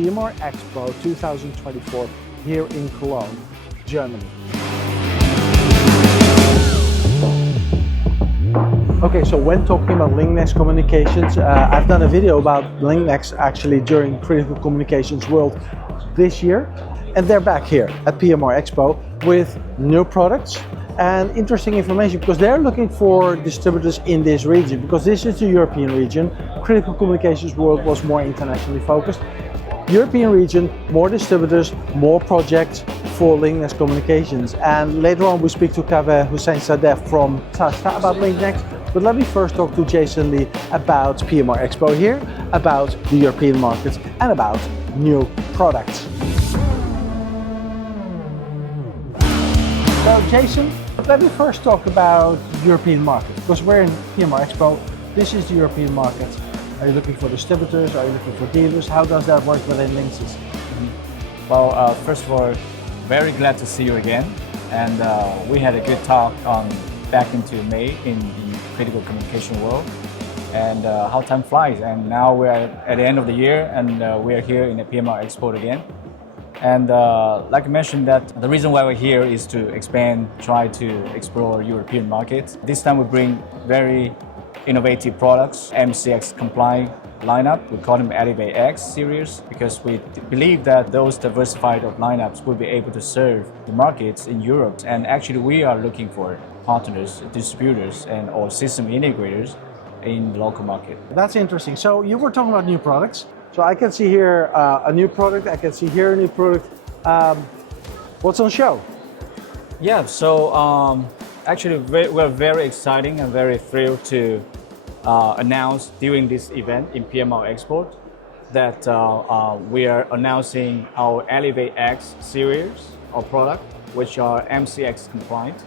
PMRExpo 2024 here in Cologne, Germany. Okay, so when talking about Lynknex communications, I've done a video about Lynknex actually during Critical Communications World this year, and they're back here at PMRExpo with new products and interesting information because they're looking for distributors in this region, because this is the European region. Critical Communications World was more internationally focused. European region, more distributors, more projects for Lynknex communications. And later on we speak to Kaveh Hosseinzadeh from Tassta about Lynknex. But let me first talk to Jason Lee about PMRExpo here, about the European markets and about new products. So Jason, let me first talk about European markets, because we're in PMRExpo. This is the European market. Are you looking for distributors? Are you looking for dealers? How does that work within Lynknex? Well, first of all, very glad to see you again. And we had a good talk back into May in the Critical Communication World. And how time flies. And now we're at the end of the year and we're here in the PMRExpo again. And like I mentioned, that the reason why we're here is to expand, try to explore European markets. This time we bring very innovative products, MCX compliant lineup. We call them Elevate X series because we believe that those diversified of lineups will be able to serve the markets in Europe. And actually we are looking for partners, distributors or system integrators in the local market. That's interesting. So you were talking about new products. So I can see here a new product, I can see here a new product. What's on show? Yeah, so actually we're very exciting and very thrilled to announce during this event in PMRExpo that we are announcing our Elevate X series of product, which are MCX compliant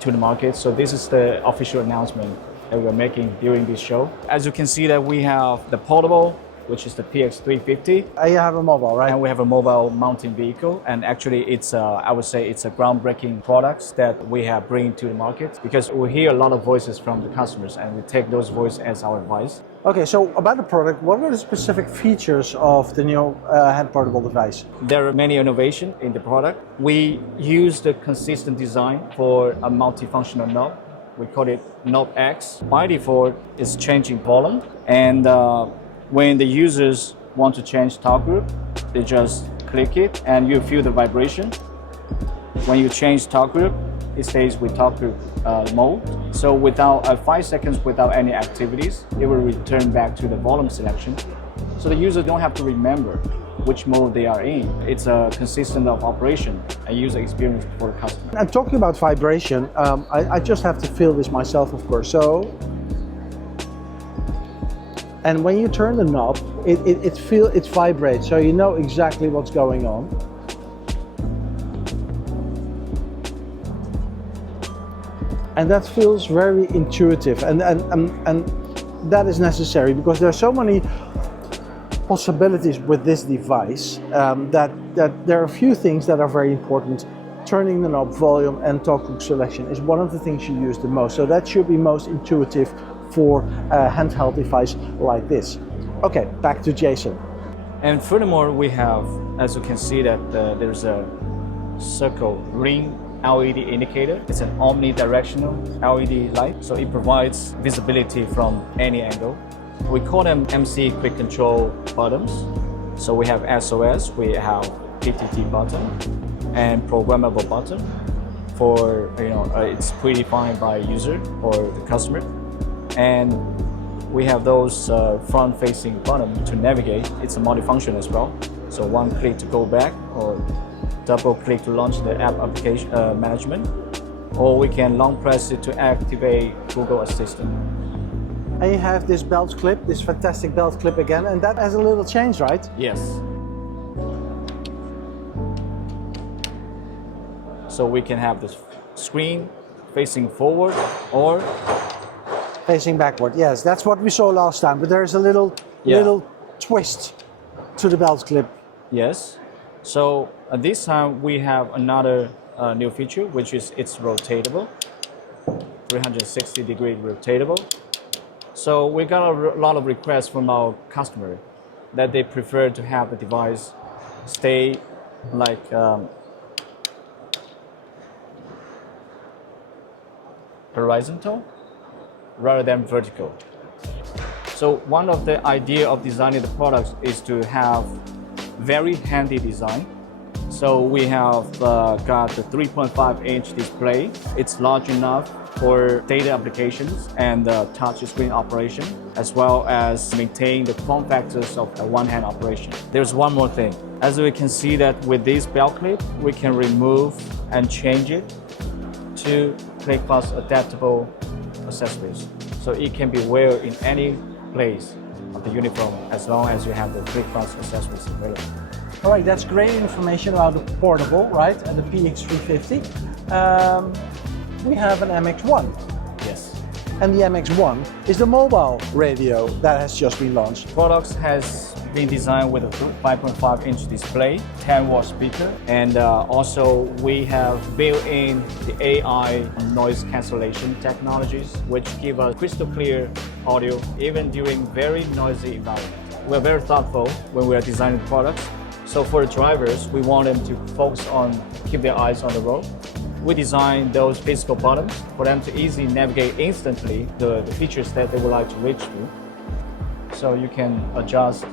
to the market. So this is the official announcement that we're making during this show. As you can see that we have the portable, which is the PX350. You have a mobile, right? And we have a mobile mounting vehicle. And actually it's, I would say it's a groundbreaking products that we have bring to the market because we hear a lot of voices from the customers and we take those voices as our advice. Okay, so about the product, what are the specific features of the new hand portable device? There are many innovations in the product. We use the consistent design for a multifunctional knob. We call it Knob X. By default, it's changing volume. And when the users want to change talk group, they just click it and you feel the vibration. When you change talk group, it stays with talk group mode. So without 5 seconds without any activities, it will return back to the volume selection. So the user don't have to remember which mode they are in. It's a consistent of operation, a user experience for the customer. And talking about vibration, I just have to feel this myself, of course. So, and when you turn the knob, it vibrates, so you know exactly what's going on. And that feels very intuitive, and that is necessary because there are so many possibilities with this device that there are a few things that are very important. Turning the knob, volume and talk group selection is one of the things you use the most, so that should be most intuitive for a handheld device like this. Okay, back to Jason. And furthermore, we have, as you can see, that there's a circle ring LED indicator. It's an omnidirectional LED light, so it provides visibility from any angle. We call them MC quick control buttons. So we have SOS, we have PTT button and programmable button for, it's predefined by user or the customer. And we have those front-facing button to navigate. It's a multifunction as well. So one click to go back or double click to launch the app application management. Or we can long press it to activate Google Assistant. And you have this belt clip, this fantastic belt clip again, and that has a little change, right? Yes. So we can have this screen facing forward or facing backward. Yes, that's what we saw last time, but there's a little twist to the belt clip. Yes. So this time we have another new feature, which is it's rotatable, 360-degree rotatable. So we got a lot of requests from our customer that they prefer to have the device stay like horizontal rather than vertical. So one of the idea of designing the products is to have very handy design. So we have got the 3.5-inch display. It's large enough for data applications and touch screen operation, as well as maintain the form factors of a one-hand operation. There's one more thing. As we can see that with this belt clip, we can remove and change it to click-fast adaptable accessories. So it can be worn in any place of the uniform as long as you have the click-fast accessories available. All right, that's great information about the portable, right, and the PX350. We have an MX1. Yes. And the MX1 is the mobile radio that has just been launched. Products has been designed with a 5.5-inch display, 10-watt speaker, and also we have built in the AI noise cancellation technologies, which give us crystal clear audio even during very noisy environment. We're very thoughtful when we are designing products. So for the drivers, we want them to focus on keep their eyes on the road. We design those physical buttons for them to easily navigate instantly the features that they would like to reach to. So you can adjust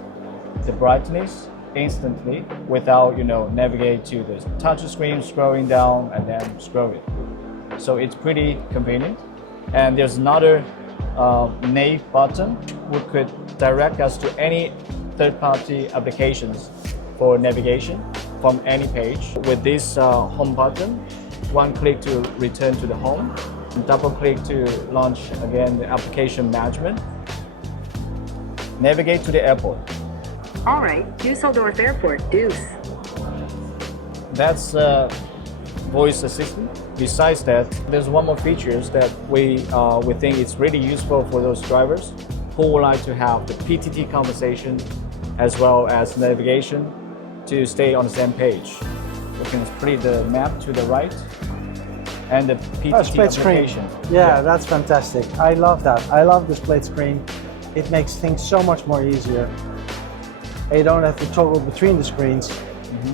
the brightness instantly without, navigate to the touch screen, scrolling down and then scrolling. So it's pretty convenient. And there's another nav button which could direct us to any third-party applications for navigation from any page. With this home button, one click to return to the home, and double click to launch again the application management. Navigate to the airport. All right, Dusseldorf Airport, Deuce. That's voice assistant. Besides that, there's one more features that we think it's really useful for those drivers who would like to have the PTT conversation as well as navigation to stay on the same page. We can split the map to the right and the PTT split application. Screen. Yeah, that's fantastic. I love that. I love the split screen. It makes things so much more easier. You don't have to toggle between the screens.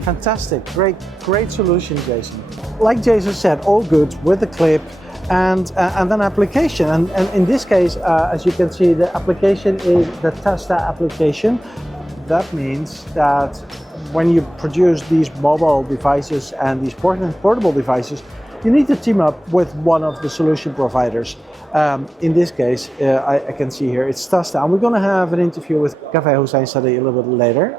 Fantastic, great solution, Jason. Like Jason said, all good with the clip and then application. And in this case, as you can see, the application is the Tassta application. That means that when you produce these mobile devices and these portable devices, you need to team up with one of the solution providers. In this case, I can see here it's Tassta, and we're going to have an interview with Kaveh Hosseinzadeh a little bit later.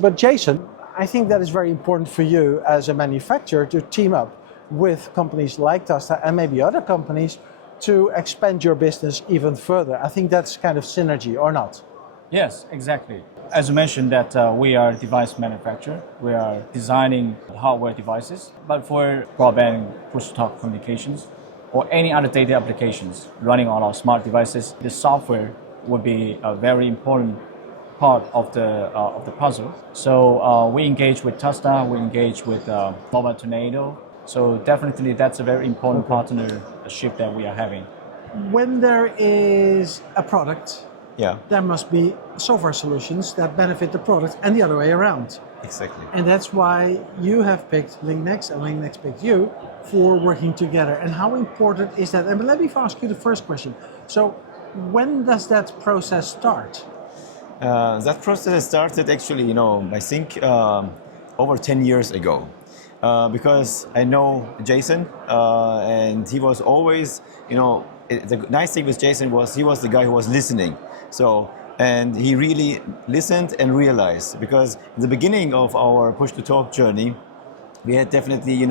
But Jason, I think that is very important for you as a manufacturer to team up with companies like Tassta and maybe other companies to expand your business even further. I think that's kind of synergy, or not? Yes, exactly. As you mentioned that we are a device manufacturer, we are designing hardware devices, but for broadband push-to-talk communications or any other data applications running on our smart devices, the software would be a very important part of the puzzle. So we engage with Tassta, we engage with Mobile Tornado. So definitely that's a very important partnership that we are having. When there is a product, there must be software solutions that benefit the product and the other way around. Exactly. And that's why you have picked Lynknex and Lynknex picked you for working together. And how important is that? And let me ask you the first question. So when does that process start? That process started actually, I think over 10 years ago. Because I know Jason and he was always, the nice thing with Jason was he was the guy who was listening. So, and he really listened and realized, because in the beginning of our push-to-talk journey, we had definitely,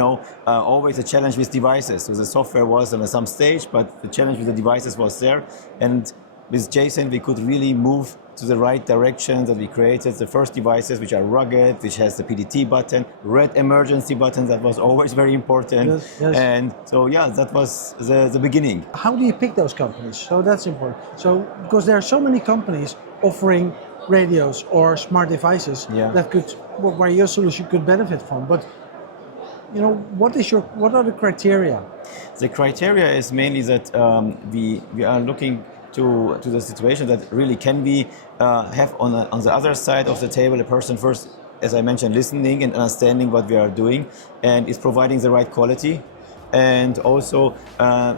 always a challenge with devices. So the software was on some stage, but the challenge with the devices was there. And with Jason, we could really move to the right direction, that we created the first devices which are rugged, which has the PTT button, red emergency button, that was always very important. Yes. And so, that was the beginning. How do you pick those companies? So that's important. So, because there are so many companies offering radios or smart devices that where your solution could benefit from. But, what are the criteria? The criteria is mainly that we are looking to the situation that really can be have on the other side of the table a person first, as I mentioned, listening and understanding what we are doing, and is providing the right quality. And also,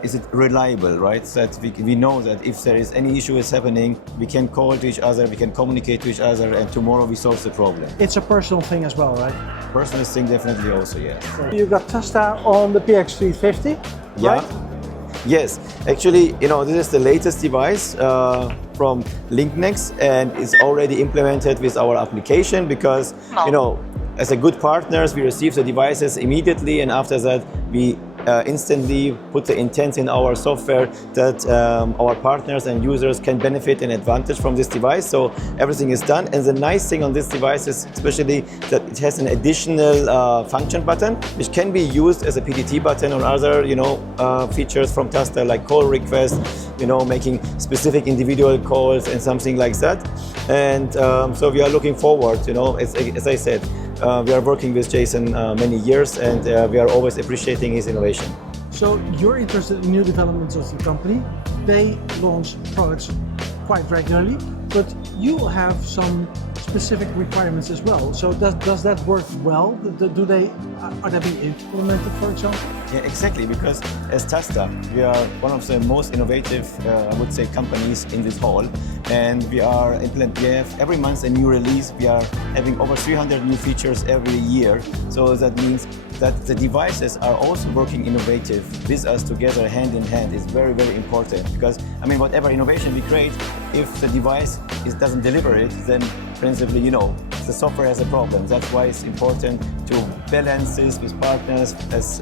is it reliable, right? So that we know that if there is any issue is happening, we can call to each other, we can communicate to each other, and tomorrow we solve the problem. It's a personal thing as well, right? Personal thing, definitely also, yes. You got Tassta on the PX350, Yeah. right? Yes, actually, this is the latest device from Lynknex, and it's already implemented with our application because, as a good partners, we receive the devices immediately, and after that, we instantly put the intent in our software that our partners and users can benefit and advantage from this device. So everything is done. And the nice thing on this device is especially that it has an additional function button, which can be used as a PTT button or other, features from Tassta, like call request, making specific individual calls and something like that. And so we are looking forward, as I said, we are working with Jason many years, and we are always appreciating his innovation. So you're interested in new developments of the company. They launch products quite regularly, but you have some specific requirements as well. So does that work well? Are they being implemented, for example? Yeah, exactly, because as Tassta, we are one of the most innovative, I would say, companies in this hall, and we have every month a new release. We are having over 300 new features every year. So that means that the devices are also working innovative with us together, hand in hand, is very, very important. Because, whatever innovation we create, if the device doesn't deliver it, then principally, the software has a problem. That's why it's important to balance this with partners, as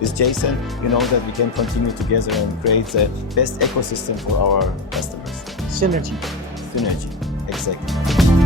with Jason, that we can continue together and create the best ecosystem for our customers. Synergy. Synergy, exactly.